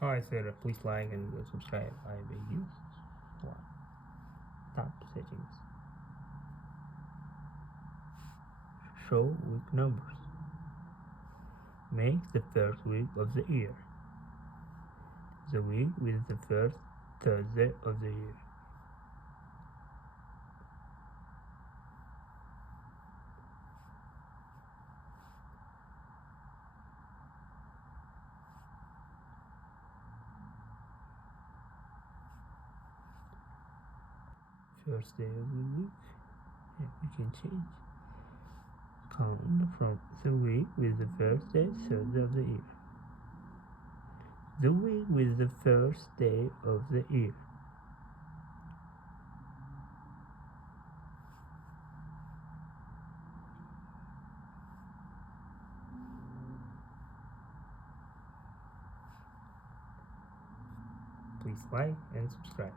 Hi Sarah, please like and subscribe. I will use what? Tab settings. Show week numbers. Make the first week of the year. The week with the first Thursday of the year. First day of the week. Yeah, we can change. Count from the week with the first day, Thursday of the year. The week with the first day of the year. Please like and subscribe.